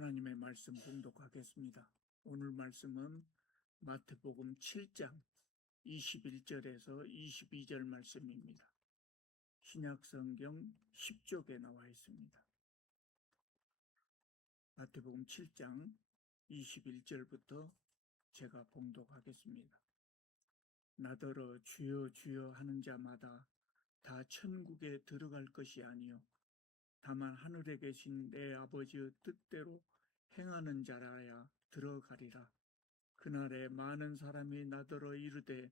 하나님의 말씀 봉독하겠습니다. 오늘 말씀은 마태복음 7장 21절에서 22절 말씀입니다. 신약성경 10쪽에 나와 있습니다. 마태복음 7장 21절부터 제가 봉독하겠습니다. 나더러 주여 주여 하는 자마다 다 천국에 들어갈 것이 아니요 다만 하늘에 계신 내 아버지의 뜻대로 행하는 자라야 들어가리라. 그날에 많은 사람이 나더러 이르되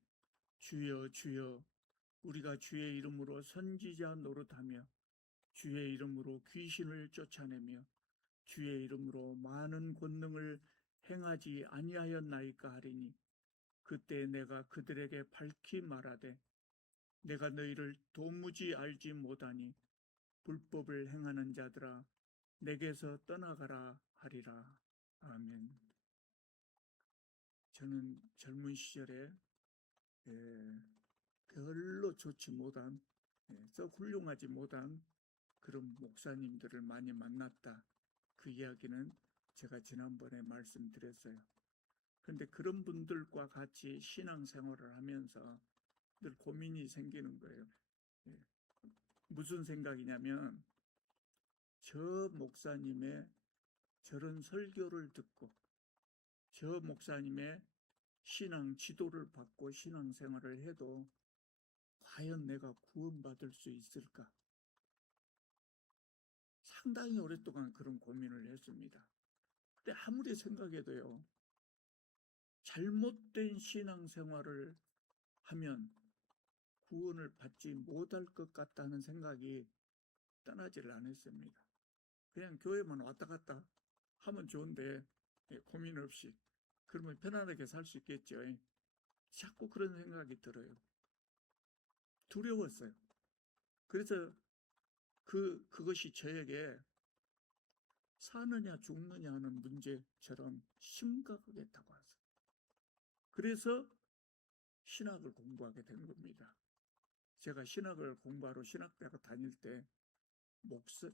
주여 주여 우리가 주의 이름으로 선지자 노릇하며 주의 이름으로 귀신을 쫓아내며 주의 이름으로 많은 권능을 행하지 아니하였나이까 하리니 그때 내가 그들에게 밝히 말하되 내가 너희를 도무지 알지 못하니 불법을 행하는 자들아 내게서 떠나가라 하리라. 아멘. 저는 젊은 시절에 별로 좋지 못한 썩 훌륭하지 못한 그런 목사님들을 많이 만났다. 그 이야기는 제가 지난번에 말씀드렸어요. 그런데 그런 분들과 같이 신앙생활을 하면서 늘 고민이 생기는 거예요. 무슨 생각이냐면 저 목사님의 저런 설교를 듣고 저 목사님의 신앙 지도를 받고 신앙생활을 해도 과연 내가 구원받을 수 있을까? 상당히 오랫동안 그런 고민을 했습니다. 근데 아무리 생각해도요, 잘못된 신앙생활을 하면 구원을 받지 못할 것 같다는 생각이 떠나지를 않았습니다. 그냥 교회만 왔다 갔다 하면 좋은데 고민 없이 그러면 편안하게 살 수 있겠죠. 자꾸 그런 생각이 들어요. 두려웠어요. 그래서 그것이 저에게 사느냐 죽느냐 하는 문제처럼 심각하게 다가왔어요. 그래서 신학을 공부하게 된 겁니다. 제가 신학을 공부하러 신학대학 다닐 때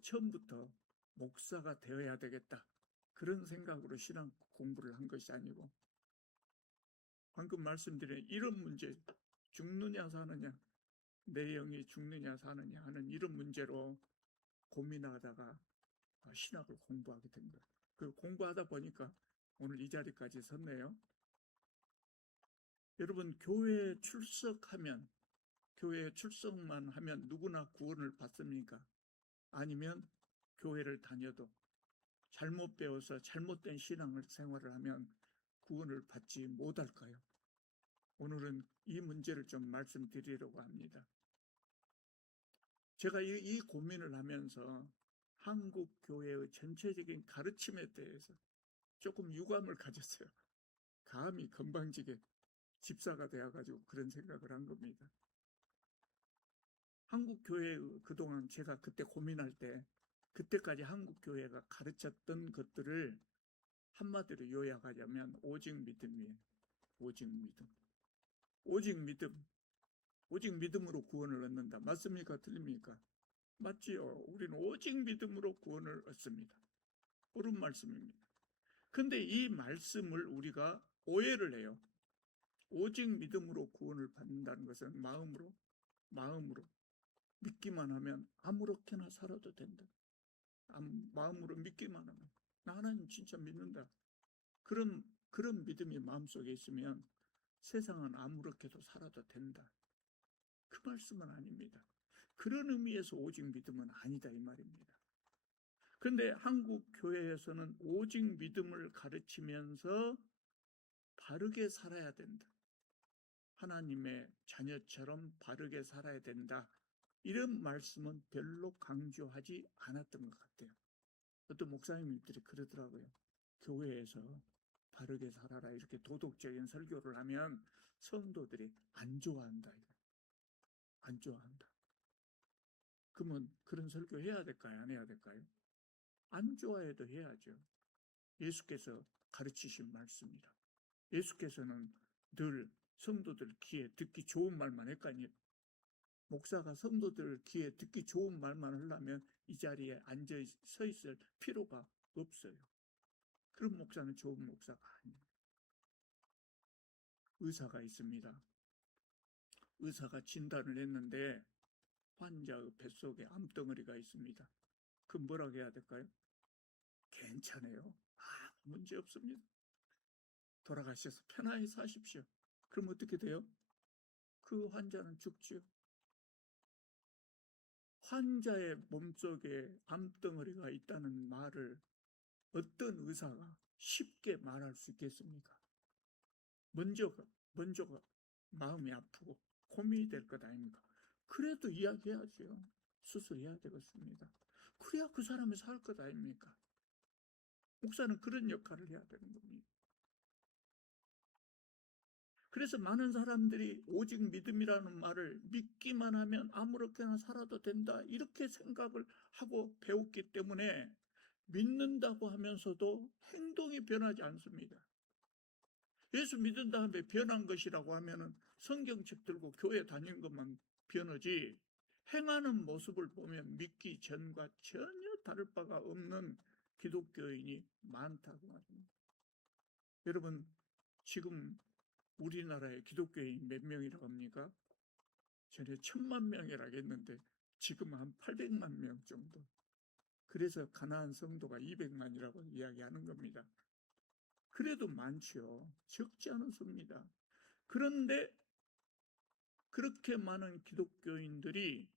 처음부터 목사가 되어야 되겠다. 그런 생각으로 신학 공부를 한 것이 아니고 방금 말씀드린 이런 문제, 죽느냐 사느냐, 내 영이 죽느냐 사느냐 하는 이런 문제로 고민하다가 신학을 공부하게 된 거예요. 그 공부하다 보니까 오늘 이 자리까지 섰네요. 여러분, 교회에 출석만 하면 누구나 구원을 받습니까? 아니면 교회를 다녀도 잘못 배워서 잘못된 생활을 하면 구원을 받지 못할까요? 오늘은 이 문제를 좀 말씀드리려고 합니다. 제가 이 고민을 하면서 한국 교회의 전체적인 가르침에 대해서 조금 유감을 가졌어요. 감히 건방지게 집사가 되어가지고 그런 생각을 한 겁니다. 한국 교회 그동안 제가 그때 고민할 때 그때까지 한국 교회가 가르쳤던 것들을 한마디로 요약하자면 오직 믿음이에요. 오직 믿음. 오직 믿음. 오직 믿음으로 구원을 얻는다. 맞습니까? 틀립니까? 맞지요. 우리는 오직 믿음으로 구원을 얻습니다. 옳은 말씀입니다. 근데 이 말씀을 우리가 오해를 해요. 오직 믿음으로 구원을 받는다는 것은 마음으로 믿기만 하면 아무렇게나 살아도 된다. 마음으로 믿기만 하면 나 하나님 진짜 믿는다. 그런 믿음이 마음속에 있으면 세상은 아무렇게도 살아도 된다. 그 말씀은 아닙니다. 그런 의미에서 오직 믿음은 아니다 이 말입니다. 그런데 한국 교회에서는 오직 믿음을 가르치면서 바르게 살아야 된다. 하나님의 자녀처럼 바르게 살아야 된다. 이런 말씀은 별로 강조하지 않았던 것 같아요. 어떤 목사님들이 그러더라고요. 교회에서 바르게 살아라 이렇게 도덕적인 설교를 하면 성도들이 안 좋아한다. 안 좋아한다. 그러면 그런 설교 해야 될까요? 안 해야 될까요? 안 좋아해도 해야죠. 예수께서 가르치신 말씀이라. 예수께서는 늘 성도들 귀에 듣기 좋은 말만 했거니요. 목사가 성도들 귀에 듣기 좋은 말만 하려면 이 자리에 서 있을 필요가 없어요. 그런 목사는 좋은 목사가 아니에요. 의사가 있습니다. 의사가 진단을 했는데 환자의 뱃속에 암덩어리가 있습니다. 그 뭐라고 해야 될까요? 괜찮아요. 아무 문제 없습니다. 돌아가셔서 편안히 사십시오. 그럼 어떻게 돼요? 그 환자는 죽지요. 환자의 몸속에 암덩어리가 있다는 말을 어떤 의사가 쉽게 말할 수 있겠습니까? 먼저가 마음이 아프고 고민이 될 것 아닙니까? 그래도 이야기해야죠. 수술해야 되겠습니다. 그래야 그 사람이 살 것 아닙니까? 목사는 그런 역할을 해야 되는 겁니다. 그래서 많은 사람들이 오직 믿음이라는 말을 믿기만 하면 아무렇게나 살아도 된다 이렇게 생각을 하고 배웠기 때문에 믿는다고 하면서도 행동이 변하지 않습니다. 예수 믿은 다음에 변한 것이라고 하면은 성경책 들고 교회 다니는 것만 변하지, 행하는 모습을 보면 믿기 전과 전혀 다를 바가 없는 기독교인이 많다고 말합니다. 여러분, 지금 우리나라의 기독교인 몇 명이라고 합니까? 전에 1000만 명이라고 했는데 지금 한 800만 명 정도. 그래서 가나안 성도가 200만이라고 이야기하는 겁니다. 그래도 많죠. 적지 않습니다. 그런데 그렇게 많은 기독교인들이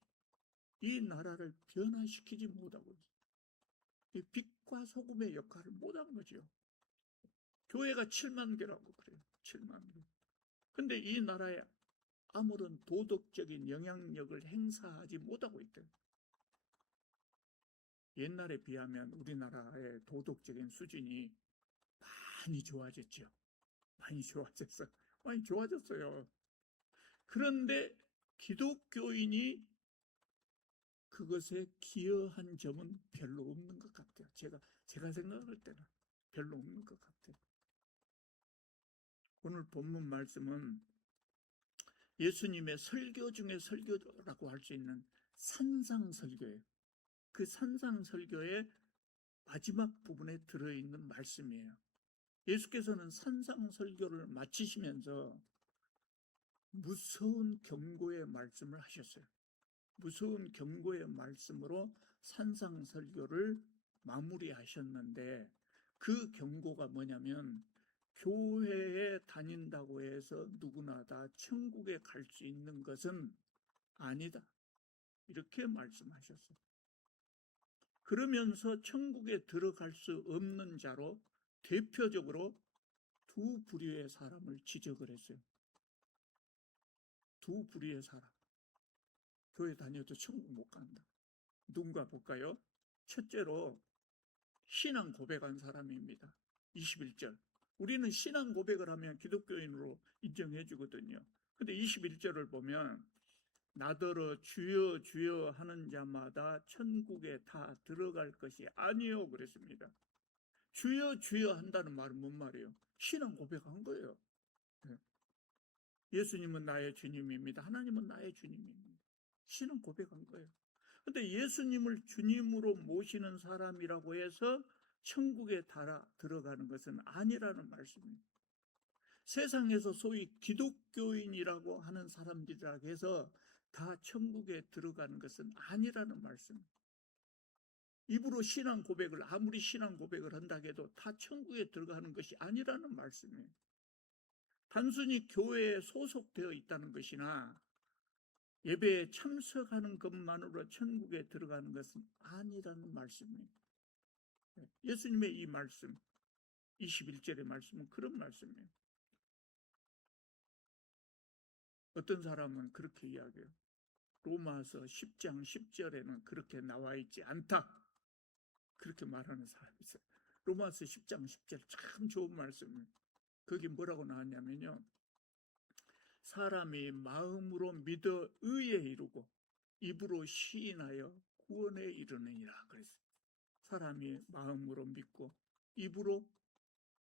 이 나라를 변화시키지 못하고 있어요. 이 빛과 소금의 역할을 못한 거죠. 교회가 7만 개라고 그래요. 7만 개. 근데 이 나라에 아무런 도덕적인 영향력을 행사하지 못하고 있대요. 옛날에 비하면 우리나라의 도덕적인 수준이 많이 좋아졌죠. 많이 좋아졌어요. 많이 좋아졌어요. 그런데 기독교인이 그것에 기여한 점은 별로 없는 것 같아요. 제가 생각할 때는 별로 없는 것 같아요. 오늘 본문 말씀은 예수님의 설교 중에 설교라고 할 수 있는 산상설교예요. 그 산상설교의 마지막 부분에 들어있는 말씀이에요. 예수께서는 산상설교를 마치시면서 무서운 경고의 말씀을 하셨어요. 무서운 경고의 말씀으로 산상설교를 마무리하셨는데 그 경고가 뭐냐면 교회에 다닌다고 해서 누구나 다 천국에 갈 수 있는 것은 아니다. 이렇게 말씀하셨어요. 그러면서 천국에 들어갈 수 없는 자로 대표적으로 두 부류의 사람을 지적을 했어요. 두 부류의 사람. 교회 다녀도 천국 못 간다. 누군가 볼까요? 첫째로 신앙 고백한 사람입니다. 21절. 우리는 신앙 고백을 하면 기독교인으로 인정해 주거든요. 근데 21절을 보면 나더러 주여 주여 하는 자마다 천국에 다 들어갈 것이 아니요 그랬습니다. 주여 주여 한다는 말은 뭔 말이에요? 신앙 고백한 거예요. 예수님은 나의 주님입니다. 하나님은 나의 주님입니다. 신앙 고백한 거예요. 근데 예수님을 주님으로 모시는 사람이라고 해서 천국에 들어가는 것은 아니라는 말씀입니다. 세상에서 소위 기독교인이라고 하는 사람들이라고 해서 다 천국에 들어가는 것은 아니라는 말씀입니다. 입으로 신앙 고백을 아무리 신앙 고백을 한다고 해도 다 천국에 들어가는 것이 아니라는 말씀이에요. 단순히 교회에 소속되어 있다는 것이나 예배에 참석하는 것만으로 천국에 들어가는 것은 아니라는 말씀이에요. 예수님의 이 말씀, 21절의 말씀은 그런 말씀이에요. 어떤 사람은 그렇게 이야기해요. 로마서 10장 10절에는 그렇게 나와 있지 않다. 그렇게 말하는 사람이 있어요. 로마서 10장 10절 참 좋은 말씀이에요. 거기 뭐라고 나왔냐면요. 사람이 마음으로 믿어 의에 이르고 입으로 시인하여 구원에 이르느니라 그랬어요. 사람이 마음으로 믿고 입으로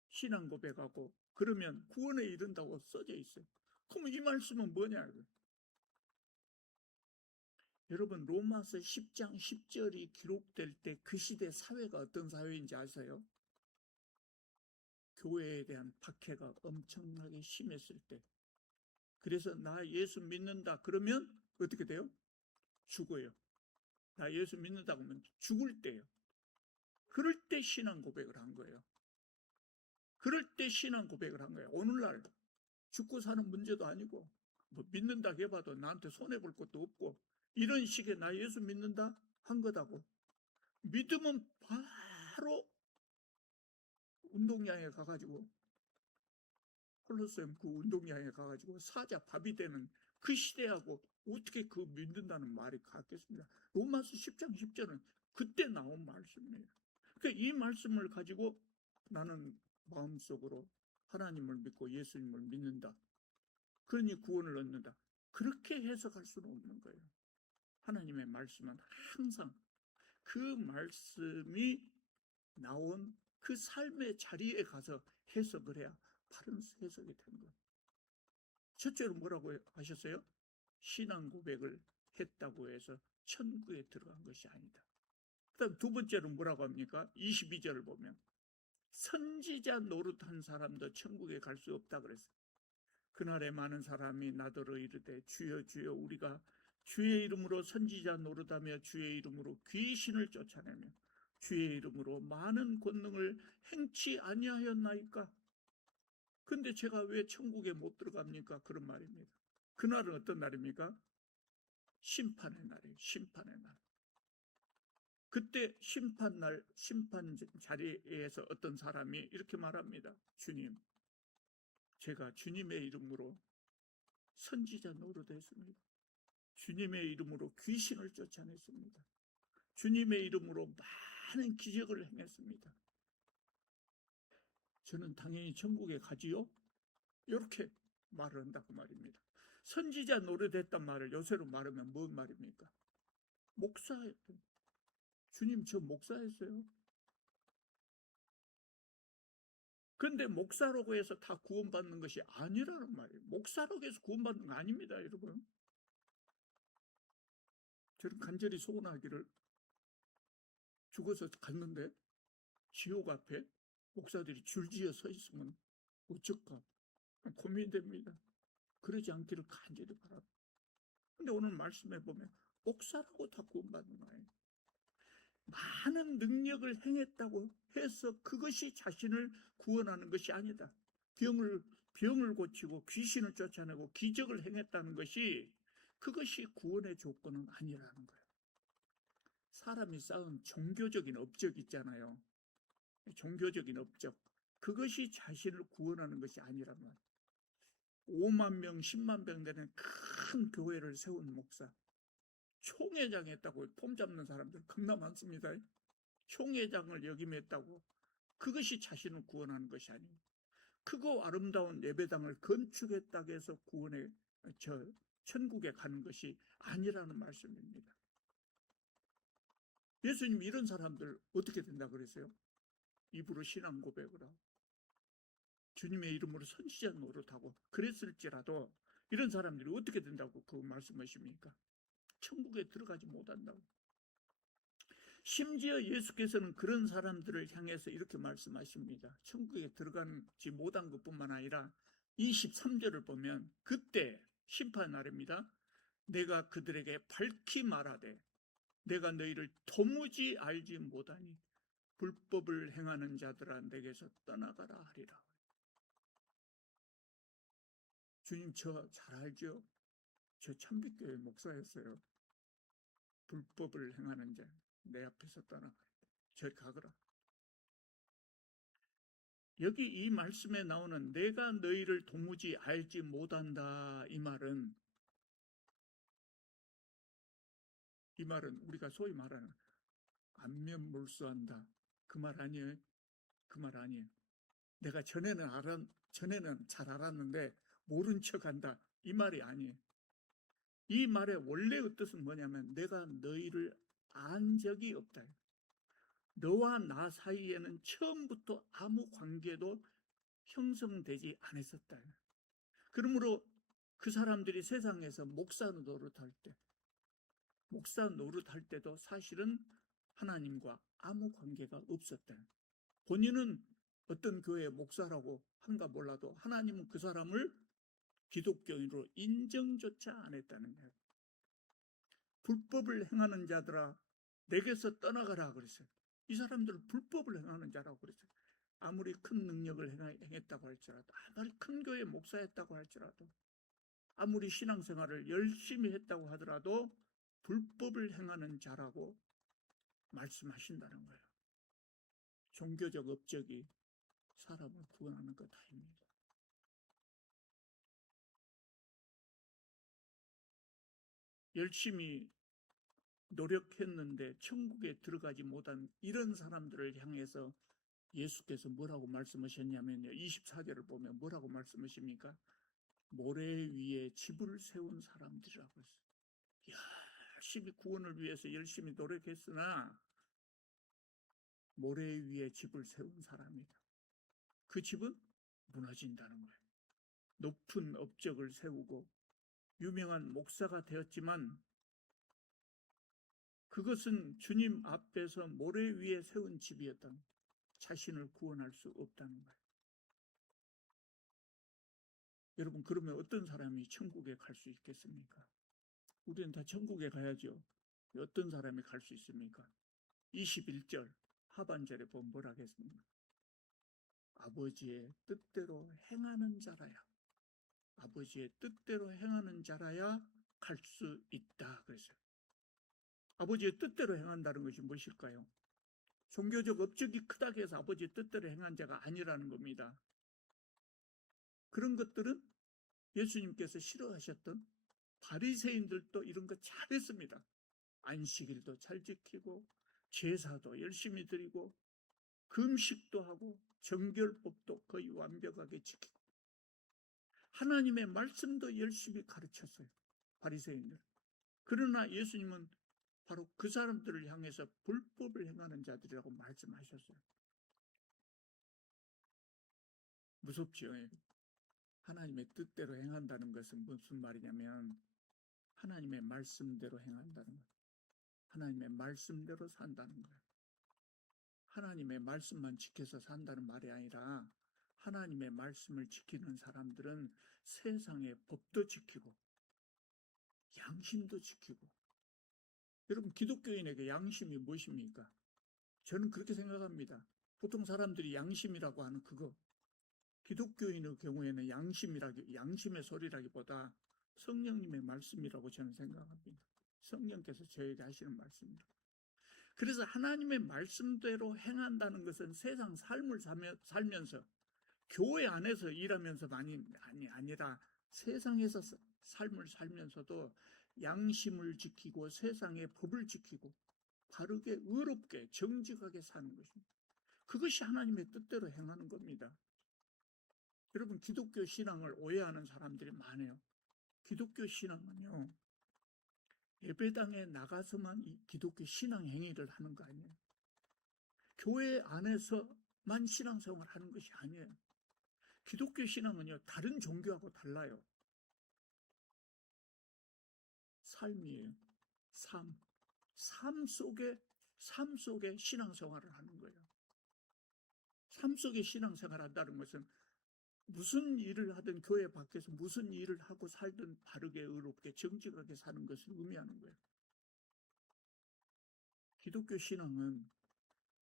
신앙 고백하고 그러면 구원에 이른다고 써져 있어요. 그럼 이 말씀은 뭐냐? 여러분 로마서 10장 10절이 기록될 때 그 시대 사회가 어떤 사회인지 아세요? 교회에 대한 박해가 엄청나게 심했을 때, 그래서 나 예수 믿는다 그러면 어떻게 돼요? 죽어요. 나 예수 믿는다고 하면 죽을 때요. 그럴 때 신앙 고백을 한 거예요. 그럴 때 신앙 고백을 한 거예요. 오늘날 죽고 사는 문제도 아니고 뭐 믿는다 해봐도 나한테 손해볼 것도 없고 이런 식의 나 예수 믿는다 한 거다고. 믿으면 바로 운동장에 가가지고 콜로세움 그 운동장에 가가지고 사자 밥이 되는 그 시대하고 어떻게 그 믿는다는 말이 같겠습니까? 로마서 10장 10절은 그때 나온 말씀이에요. 그러니까 이 말씀을 가지고 나는 마음속으로 하나님을 믿고 예수님을 믿는다. 그러니 구원을 얻는다. 그렇게 해석할 수는 없는 거예요. 하나님의 말씀은 항상 그 말씀이 나온 그 삶의 자리에 가서 해석을 해야 바른 해석이 되는 거예요. 첫째로 뭐라고 하셨어요? 신앙 고백을 했다고 해서 천국에 들어간 것이 아니다. 그 다음 두 번째로 뭐라고 합니까? 22절을 보면 선지자 노릇한 사람도 천국에 갈 수 없다 그랬어요. 그날에 많은 사람이 나더러 이르되 주여 주여 우리가 주의 이름으로 선지자 노릇하며 주의 이름으로 귀신을 쫓아내며 주의 이름으로 많은 권능을 행치 아니하였나이까? 근데 제가 왜 천국에 못 들어갑니까? 그런 말입니다. 그날은 어떤 날입니까? 심판의 날이에요. 심판의 날. 그때 심판날, 심판 자리에서 어떤 사람이 이렇게 말합니다. 주님, 제가 주님의 이름으로 선지자 노릇했습니다. 주님의 이름으로 귀신을 쫓아냈습니다. 주님의 이름으로 많은 기적을 행했습니다. 저는 당연히 천국에 가지요? 이렇게 말을 한다고 말입니다. 선지자 노릇했단 말을 요새로 말하면 뭔 말입니까? 목사였던. 주님 저 목사였어요. 그런데 목사라고 해서 다 구원받는 것이 아니라는 말이에요. 목사라고 해서 구원받는 거 아닙니다, 여러분. 저는 간절히 소원하기를 죽어서 갔는데 지옥 앞에 목사들이 줄지어 서 있으면 어쩔까 고민됩니다. 그러지 않기를 간절히 바랍니다. 근데 오늘 말씀해 보면 목사라고 다 구원받는 거예요. 많은 능력을 행했다고 해서 그것이 자신을 구원하는 것이 아니다. 병을 고치고 귀신을 쫓아내고 기적을 행했다는 것이 그것이 구원의 조건은 아니라는 거예요. 사람이 쌓은 종교적인 업적 있잖아요. 종교적인 업적. 그것이 자신을 구원하는 것이 아니란 말이에요. 5만 명, 10만 명 되는 큰 교회를 세운 목사. 총회장 했다고 폼 잡는 사람들 겁나 많습니다. 총회장을 역임했다고. 그것이 자신을 구원하는 것이 아닙니다. 크고 아름다운 예배당을 건축했다고 해서 구원의 천국에 가는 것이 아니라는 말씀입니다. 예수님 이런 사람들 어떻게 된다 그랬어요? 입으로 신앙 고백을 하고 주님의 이름으로 선지자 노릇하고 그랬을지라도 이런 사람들이 어떻게 된다고 그 말씀하십니까? 천국에 들어가지 못한다고. 심지어 예수께서는 그런 사람들을 향해서 이렇게 말씀하십니다. 천국에 들어가지 못한 것뿐만 아니라 23절을 보면 그때 심판 날입니다. 내가 그들에게 밝히 말하되 내가 너희를 도무지 알지 못하니 불법을 행하는 자들아 내게서 떠나가라 하리라. 주님 저 잘 알죠? 저 참빛교회 목사였어요. 불법을 행하는 자 내 앞에서 떠나가라. 저리 가거라. 여기 이 말씀에 나오는 내가 너희를 도무지 알지 못한다 이 말은 우리가 소위 말하는 안면몰수한다 그 말 아니에요. 그 말 아니에요. 내가 전에는 잘 알았는데 모른 척한다 이 말이 아니에요. 이 말의 원래의 뜻은 뭐냐면 내가 너희를 안 적이 없다. 너와 나 사이에는 처음부터 아무 관계도 형성되지 않았었다. 그러므로 그 사람들이 세상에서 목사 노릇할 때도 사실은 하나님과 아무 관계가 없었다. 본인은 어떤 교회의 목사라고 한가 몰라도 하나님은 그 사람을 기독교인으로 인정조차 안 했다는 거예요. 불법을 행하는 자들아 내게서 떠나가라 그랬어요. 이 사람들은 불법을 행하는 자라고 그랬어요. 아무리 큰 능력을 행했다고 할지라도, 아무리 큰 교회 목사였다고 할지라도, 아무리 신앙생활을 열심히 했다고 하더라도 불법을 행하는 자라고 말씀하신다는 거예요. 종교적 업적이 사람을 구원하는 것 아닙니다. 열심히 노력했는데 천국에 들어가지 못한 이런 사람들을 향해서 예수께서 뭐라고 말씀하셨냐면요. 24절을 보면 뭐라고 말씀하십니까? 모래 위에 집을 세운 사람들이라고 했어요. 열심히 구원을 위해서 열심히 노력했으나 모래 위에 집을 세운 사람이다. 그 집은 무너진다는 거예요. 높은 업적을 세우고 유명한 목사가 되었지만 그것은 주님 앞에서 모래 위에 세운 집이었던, 자신을 구원할 수 없다는 거예요. 여러분, 그러면 어떤 사람이 천국에 갈 수 있겠습니까? 우리는 다 천국에 가야죠. 어떤 사람이 갈 수 있습니까? 21절 하반절에 보면 뭐라 하겠습니까? 아버지의 뜻대로 행하는 자라야, 아버지의 뜻대로 행하는 자라야 갈 수 있다 그랬어요. 아버지의 뜻대로 행한다는 것이 무엇일까요? 종교적 업적이 크다고 해서 아버지의 뜻대로 행한 자가 아니라는 겁니다. 그런 것들은 예수님께서 싫어하셨던 바리새인들도 이런 거 잘했습니다. 안식일도 잘 지키고 제사도 열심히 드리고 금식도 하고 정결법도 거의 완벽하게 지키고 하나님의 말씀도 열심히 가르쳤어요. 바리새인들. 그러나 예수님은 바로 그 사람들을 향해서 불법을 행하는 자들이라고 말씀하셨어요. 무섭지요. 하나님의 뜻대로 행한다는 것은 무슨 말이냐면 하나님의 말씀대로 행한다는 거예요. 하나님의 말씀대로 산다는 거예요. 하나님의 말씀만 지켜서 산다는 말이 아니라 하나님의 말씀을 지키는 사람들은 세상의 법도 지키고 양심도 지키고. 여러분, 기독교인에게 양심이 무엇입니까? 저는 그렇게 생각합니다. 보통 사람들이 양심이라고 하는 그거, 기독교인의 경우에는 양심의 소리라기보다 성령님의 말씀이라고 저는 생각합니다. 성령께서 저에게 하시는 말씀입니다. 그래서 하나님의 말씀대로 행한다는 것은 세상 삶을 살면서 교회 안에서 일하면서만이 아니라 세상에서 삶을 살면서도 양심을 지키고 세상의 법을 지키고 바르게 의롭게 정직하게 사는 것입니다. 그것이 하나님의 뜻대로 행하는 겁니다. 여러분, 기독교 신앙을 오해하는 사람들이 많아요. 기독교 신앙은요, 예배당에 나가서만 이 기독교 신앙 행위를 하는 거 아니에요. 교회 안에서만 신앙생활을 하는 것이 아니에요. 기독교 신앙은요, 다른 종교하고 달라요. 삶이에요. 삶 속에 신앙생활을 하는 거예요. 삶 속에 신앙생활을 한다는 것은 무슨 일을 하든 교회 밖에서 무슨 일을 하고 살든 바르게 의롭게 정직하게 사는 것을 의미하는 거예요. 기독교 신앙은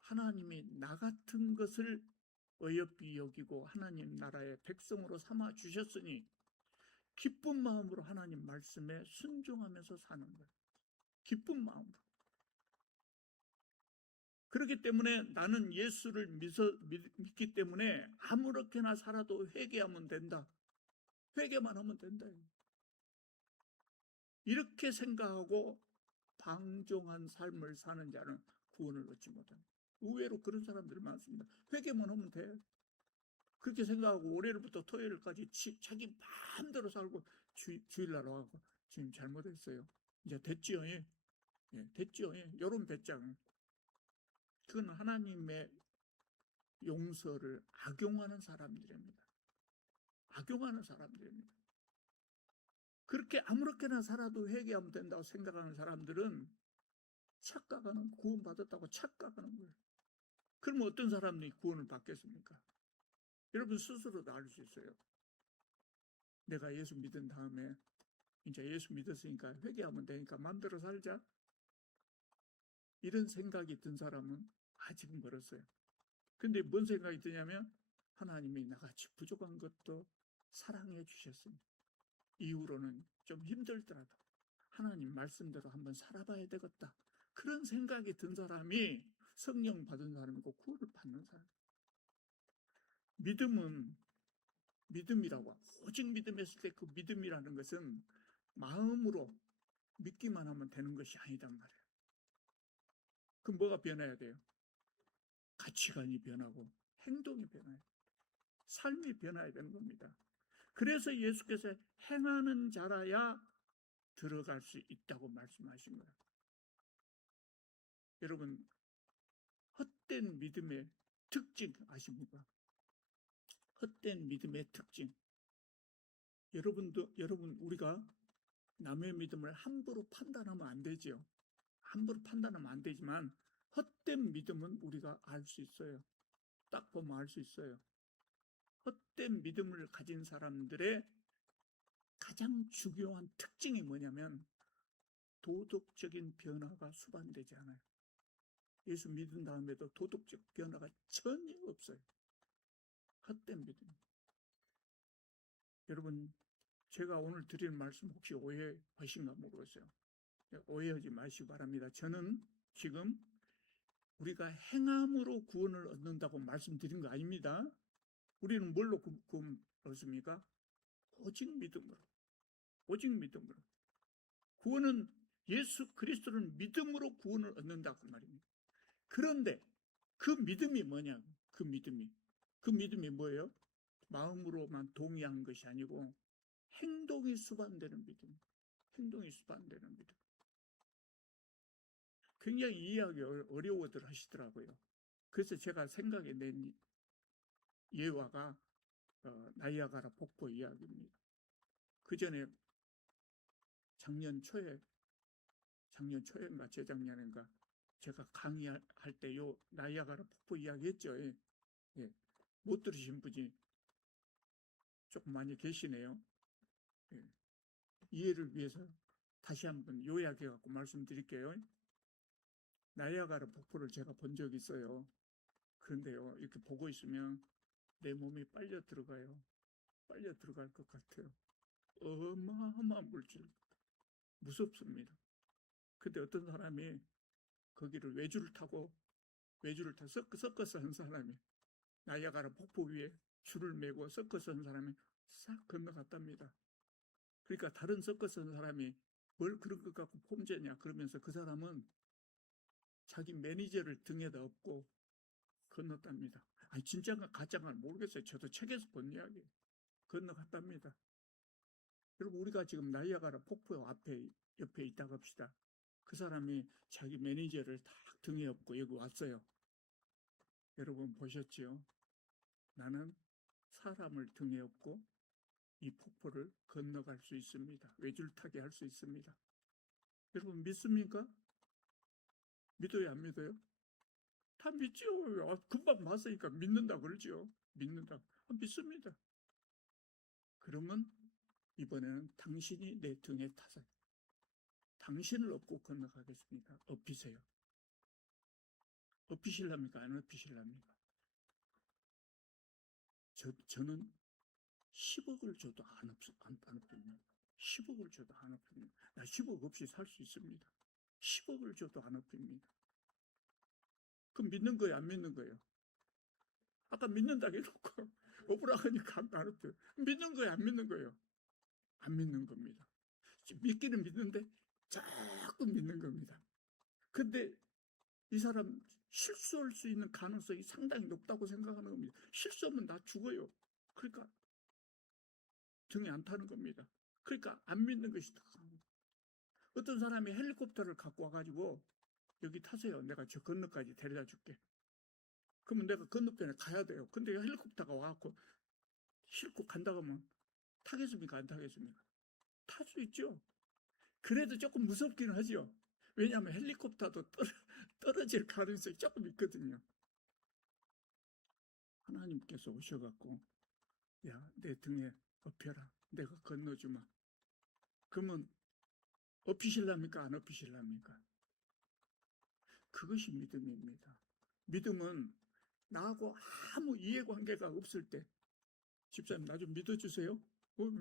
하나님이 나 같은 것을 어여삐 여기고 하나님 나라의 백성으로 삼아 주셨으니 기쁜 마음으로 하나님 말씀에 순종하면서 사는 거예요. 기쁜 마음으로. 그렇기 때문에 나는 예수를 믿기 때문에 아무렇게나 살아도 회개하면 된다. 회개만 하면 된다. 이렇게 생각하고 방종한 삶을 사는 자는 구원을 얻지 못합니다. 의외로 그런 사람들이 많습니다. 회개만 하면 돼. 그렇게 생각하고 월요일부터 토요일까지 자기 마음대로 살고 주일날 와서 지금 잘못했어요. 이제 됐지요. 예. 됐지요. 예. 요런 배짱. 그건 하나님의 용서를 악용하는 사람들입니다. 악용하는 사람들입니다. 그렇게 아무렇게나 살아도 회개하면 된다고 생각하는 사람들은 착각하는, 구원받았다고 착각하는 거예요. 그러면 어떤 사람이 구원을 받겠습니까? 여러분 스스로도 알 수 있어요. 내가 예수 믿은 다음에 이제 예수 믿었으니까 회개하면 되니까 마음대로 살자. 이런 생각이 든 사람은 아직 멀었어요. 근데 뭔 생각이 드냐면 하나님이 나같이 부족한 것도 사랑해 주셨습니다. 이후로는 좀 힘들더라도 하나님 말씀대로 한번 살아봐야 되겠다. 그런 생각이 든 사람이 성령 받은 사람이고 구원을 받는 사람. 믿음은 믿음이라고 오직 믿음했을 때 그 믿음이라는 것은 마음으로 믿기만 하면 되는 것이 아니단 말이에요. 그럼 뭐가 변해야 돼요? 가치관이 변하고 행동이 변해요. 삶이 변해야 되는 겁니다. 그래서 예수께서 행하는 자라야 들어갈 수 있다고 말씀하신 거예요. 여러분 헛된 믿음의 특징 아십니까? 헛된 믿음의 특징. 여러분 우리가 남의 믿음을 함부로 판단하면 안 되지요. 함부로 판단하면 안 되지만 헛된 믿음은 우리가 알 수 있어요. 딱 보면 알 수 있어요. 헛된 믿음을 가진 사람들의 가장 중요한 특징이 뭐냐면 도덕적인 변화가 수반되지 않아요. 예수 믿은 다음에도 도덕적 변화가 전혀 없어요. 헛된 믿음. 여러분 제가 오늘 드리는 말씀 혹시 오해하신가 모르겠어요. 오해하지 마시기 바랍니다. 저는 지금 우리가 행함으로 구원을 얻는다고 말씀드린 거 아닙니다. 우리는 뭘로 구원 얻습니까? 오직 믿음으로. 오직 믿음으로. 구원은 예수 그리스도를 믿음으로 구원을 얻는다고 말입니다. 그런데 그 믿음이 뭐냐? 그 믿음이 뭐예요? 마음으로만 동의한 것이 아니고 행동이 수반되는 믿음. 행동이 수반되는 믿음. 굉장히 이해하기 어려워들 하시더라고요. 그래서 제가 생각해 낸 예화가 나이아가라 폭포 이야기입니다. 그 전에 작년 초인가 재작년인가 제가 강의할 때 요 나이아가라 폭포 이야기했죠. 예. 예. 못 들으신 분이 조금 많이 계시네요. 예. 이해를 위해서 다시 한번 요약해 갖고 말씀드릴게요. 나이아가라 폭포를 제가 본 적이 있어요. 그런데요, 이렇게 보고 있으면 내 몸이 빨려 들어가요. 빨려 들어갈 것 같아요. 어마어마한 물질. 무섭습니다. 근데 어떤 사람이 거기를 외주를 타고 서커스 한 사람이 나이아가라 폭포 위에 줄을 메고 서커스 한 사람이 싹 건너갔답니다. 그러니까 다른 서커스 한 사람이 뭘 그런 것 갖고 폼재냐 그러면서 그 사람은 자기 매니저를 등에다 업고 건넜답니다. 아니 진짜가 가짜가 모르겠어요. 저도 책에서 본 이야기. 건너갔답니다. 여러분 우리가 지금 나이아가라 폭포 옆에 있다고 합시다. 그 사람이 자기 매니저를 딱 등에 업고 여기 왔어요. 여러분 보셨지요? 나는 사람을 등에 업고 이 폭포를 건너갈 수 있습니다. 외줄타기 할 수 있습니다. 여러분 믿습니까? 믿어요 안 믿어요? 다 믿죠. 금방 봤으니까 믿는다 그러죠. 믿는다. 믿습니다. 그러면 이번에는 당신이 내 등에 타서 당신을 업고 건너가겠습니다. 업히세요. 업히실랍니까? 안 업히실랍니까? 저는 10억을 줘도 안 업힙니다. 10억을 줘도 안 업힙니다. 나 10억 없이 살 수 있습니다. 10억을 줘도 안 업힙니다. 그럼 믿는 거예요? 안 믿는 거예요? 아까 믿는다고 해놓고 업으라 하니까 안 업혀요. 믿는 거예요? 안 믿는 거예요? 안 믿는 겁니다. 믿기는 믿는데 자꾸 믿는 겁니다. 근데 이 사람 실수할 수 있는 가능성이 상당히 높다고 생각하는 겁니다. 실수하면 나 죽어요. 그러니까 등에 안 타는 겁니다. 그러니까 안 믿는 것이 더 강합니다. 어떤 사람이 헬리콥터를 갖고 와가지고 여기 타세요. 내가 저 건너까지 데려다 줄게. 그러면 내가 건너편에 가야 돼요. 근데 헬리콥터가 와갖고 싣고 간다고 하면 타겠습니까? 안 타겠습니까? 탈 수 있죠. 그래도 조금 무섭기는 하죠. 왜냐하면 헬리콥터도 떨어질 가능성이 조금 있거든요. 하나님께서 오셔갖고 야, 내 등에 업혀라. 내가 건너주마. 그러면 업히실랍니까? 안 업히실랍니까? 그것이 믿음입니다. 믿음은 나하고 아무 이해관계가 없을 때 집사님 나 좀 믿어주세요.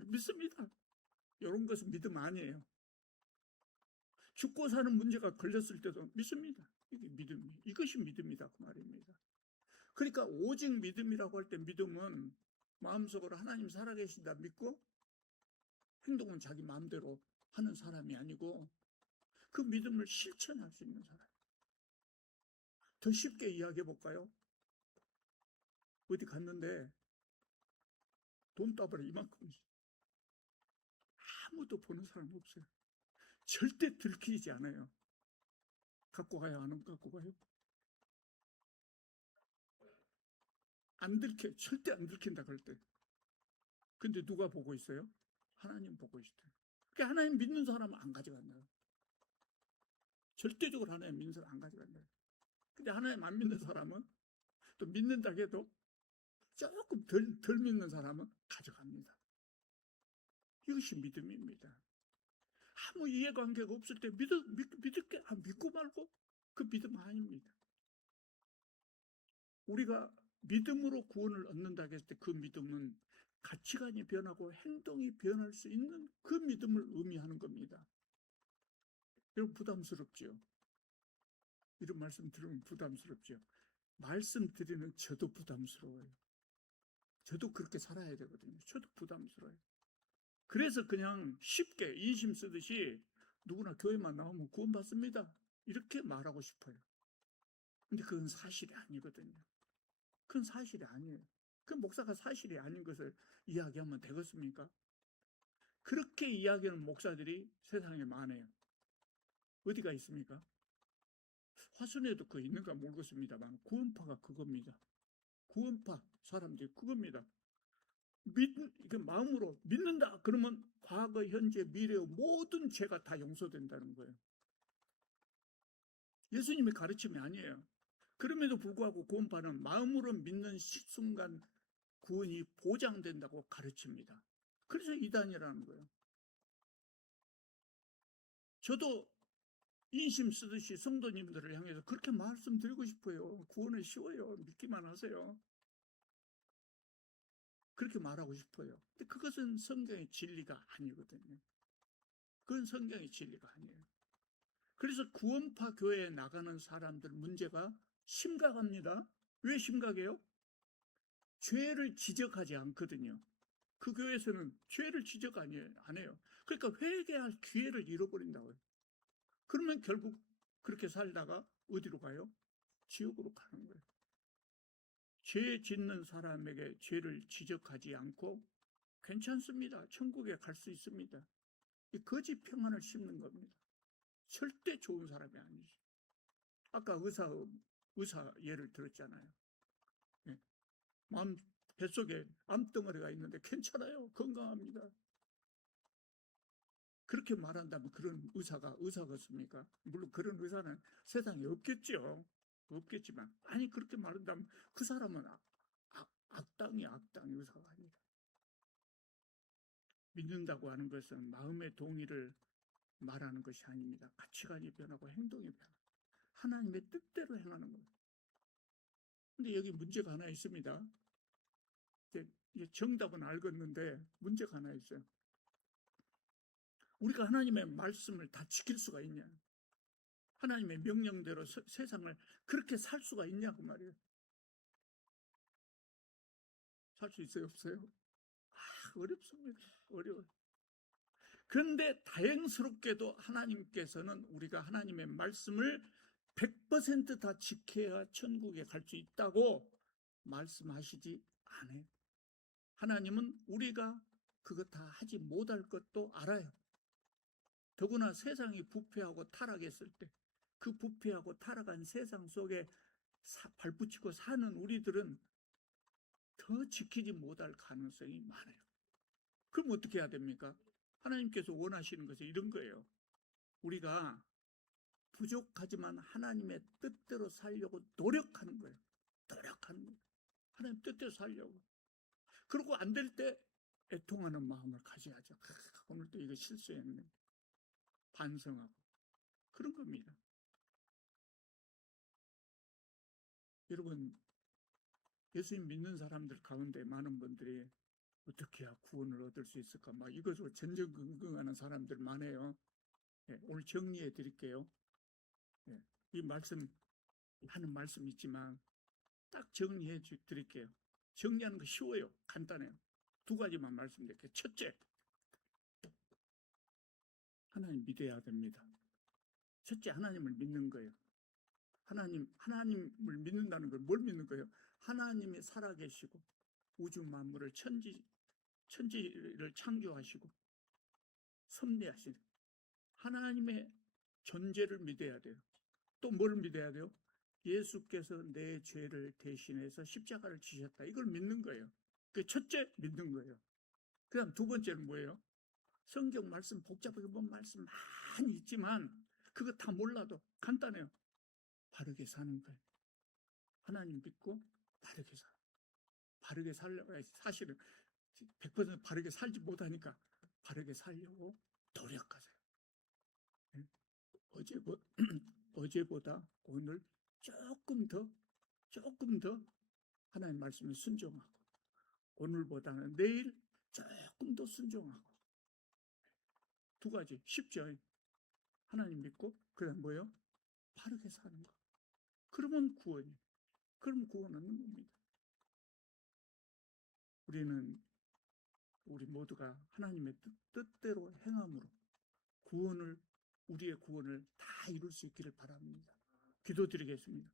믿습니다. 이런 것은 믿음 아니에요. 죽고 사는 문제가 걸렸을 때도 믿습니다. 이게 믿음이, 이것이 믿음이다 그 말입니다. 그러니까 오직 믿음이라고 할 때 믿음은 마음속으로 하나님 살아계신다 믿고 행동은 자기 마음대로 하는 사람이 아니고 그 믿음을 실천할 수 있는 사람. 더 쉽게 이야기해 볼까요? 어디 갔는데 돈 따버려 이만큼 아무도 보는 사람 없어요. 절대 들키지 않아요. 갖고 가요? 안 갖고 가요? 안 들켜. 절대 안 들킨다 그럴 때. 근데 누가 보고 있어요? 하나님 보고 있어요. 그러니까 하나님 믿는 사람은 안 가져간다. 절대적으로 하나님 믿는 사람 안 가져간다. 근데 하나님 안 믿는 사람은 또 믿는다 해도 조금 덜 믿는 사람은 가져갑니다. 이것이 믿음입니다. 아무 이해관계가 없을 때 믿고 말고 그 믿음 아닙니다. 우리가 믿음으로 구원을 얻는다 했을 때 그 믿음은 가치관이 변하고 행동이 변할 수 있는 그 믿음을 의미하는 겁니다. 여러분 부담스럽죠? 이런 말씀 들으면 부담스럽죠? 말씀 드리는 저도 부담스러워요. 저도 그렇게 살아야 되거든요. 저도 부담스러워요. 그래서 그냥 쉽게 인심 쓰듯이 누구나 교회만 나오면 구원받습니다. 이렇게 말하고 싶어요. 근데 그건 사실이 아니거든요. 그건 사실이 아니에요. 그 목사가 사실이 아닌 것을 이야기하면 되겠습니까? 그렇게 이야기하는 목사들이 세상에 많아요. 어디가 있습니까? 화순에도 그 있는가 모르겠습니다만 구원파가 그겁니다. 구원파 사람들이 그겁니다. 마음으로 믿는다 그러면 과거, 현재, 미래의 모든 죄가 다 용서된다는 거예요. 예수님의 가르침이 아니에요. 그럼에도 불구하고 구원파는 마음으로 믿는 순간 구원이 보장된다고 가르칩니다. 그래서 이단이라는 거예요. 저도 인심 쓰듯이 성도님들을 향해서 그렇게 말씀드리고 싶어요. 구원은 쉬워요. 믿기만 하세요. 그렇게 말하고 싶어요. 근데 그것은 성경의 진리가 아니거든요. 그건 성경의 진리가 아니에요. 그래서 구원파 교회에 나가는 사람들 문제가 심각합니다. 왜 심각해요? 죄를 지적하지 않거든요. 그 교회에서는 죄를 지적 안 해요. 그러니까 회개할 기회를 잃어버린다고요. 그러면 결국 그렇게 살다가 어디로 가요? 지옥으로 가는 거예요. 죄 짓는 사람에게 죄를 지적하지 않고 괜찮습니다. 천국에 갈 수 있습니다. 이 거짓 평안을 심는 겁니다. 절대 좋은 사람이 아니죠. 아까 의사 예를 들었잖아요. 네. 마음 뱃속에 암덩어리가 있는데 괜찮아요. 건강합니다. 그렇게 말한다면 그런 의사겠습니까? 물론 그런 의사는 세상에 없겠죠. 없겠지만 아니 그렇게 말한다면 그 사람은 악당이 의사가 아니다. 믿는다고 하는 것은 마음의 동의를 말하는 것이 아닙니다. 가치관이 변하고 행동이 변하고 하나님의 뜻대로 행하는 거예요. 근데 여기 문제가 하나 있습니다. 이게 정답은 알겠는데 문제가 하나 있어요. 우리가 하나님의 말씀을 다 지킬 수가 있냐? 하나님의 명령대로 세상을 그렇게 살 수가 있냐고 말이에요. 살 수 있어요? 없어요? 어렵습니다. 어려워요. 그런데 다행스럽게도 하나님께서는 우리가 하나님의 말씀을 100% 다 지켜야 천국에 갈 수 있다고 말씀하시지 않아요. 하나님은 우리가 그것 다 하지 못할 것도 알아요. 더구나 세상이 부패하고 타락했을 때 그 부패하고 타락한 세상 속에 발붙이고 사는 우리들은 더 지키지 못할 가능성이 많아요. 그럼 어떻게 해야 됩니까? 하나님께서 원하시는 것은 이런 거예요. 우리가 부족하지만 하나님의 뜻대로 살려고 노력하는 거예요. 노력하는 거예요. 하나님 뜻대로 살려고. 그리고 안 될 때 애통하는 마음을 가져야죠. 오늘 또 이거 실수했네. 반성하고. 그런 겁니다. 여러분, 예수님 믿는 사람들 가운데 많은 분들이 어떻게 해야 구원을 얻을 수 있을까? 막 이것으로 전전긍긍하는 사람들 많아요. 예, 오늘 정리해 드릴게요. 예, 이 말씀, 하는 말씀 있지만 딱 정리해 드릴게요. 정리하는 거 쉬워요. 간단해요. 두 가지만 말씀드릴게요. 첫째, 하나님 믿어야 됩니다. 첫째, 하나님을 믿는 거예요. 하나님을 믿는다는 걸 뭘 믿는 거예요? 하나님이 살아계시고 우주 만물을 천지를 창조하시고 섭리하신 하나님의 존재를 믿어야 돼요. 또 뭘 믿어야 돼요? 예수께서 내 죄를 대신해서 십자가를 지셨다. 이걸 믿는 거예요. 그 첫째 믿는 거예요. 그 다음 두 번째는 뭐예요? 성경 말씀 복잡하게 본 말씀 많이 있지만 그거 다 몰라도 간단해요. 바르게 사는 거예요. 하나님 믿고 바르게 살아. 바르게 살려고 사실은 100% 바르게 살지 못하니까 바르게 살려고 노력하세요. 네? 어제보다 오늘 조금 더 하나님 말씀에 순종하고 오늘보다는 내일 조금 더 순종하고 두 가지 쉽죠. 하나님 믿고 그다음 뭐예요? 바르게 사는 거. 그러면 구원이에요. 그럼 구원 얻는 겁니다. 우리 모두가 하나님의 뜻대로 행함으로 우리의 구원을 다 이룰 수 있기를 바랍니다. 기도드리겠습니다.